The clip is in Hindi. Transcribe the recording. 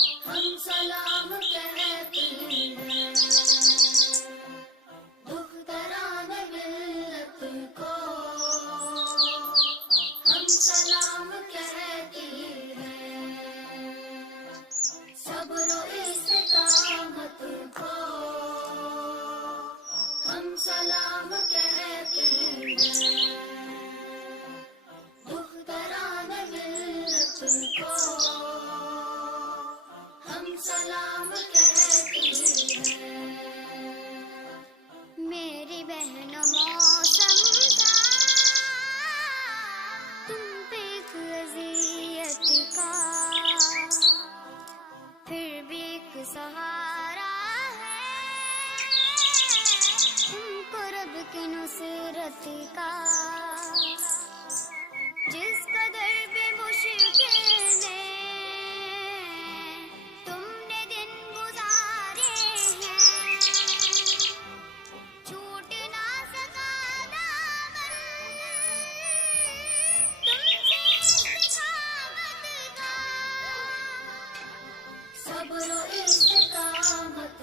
हम सलाम कहते हैं दुख्तरान मिल्लत को। हम सलाम कहते हैं सब्र इस्तिकामत को। हम सलाम कहते हैं दुख्तरान मिल्लत को। हम सलाम कहते हैं। मेरी बहनों मौसम था तुम पे एक अज़ियत का, फिर भी एक सहारा है तुमको रब की नुसरत का। जिस कदर भी मुश्किल तुमने दिन गुजारे हैं, छूट ना सका दामन तुमसे इस्तिकामत का। सब्र इस्तिकामत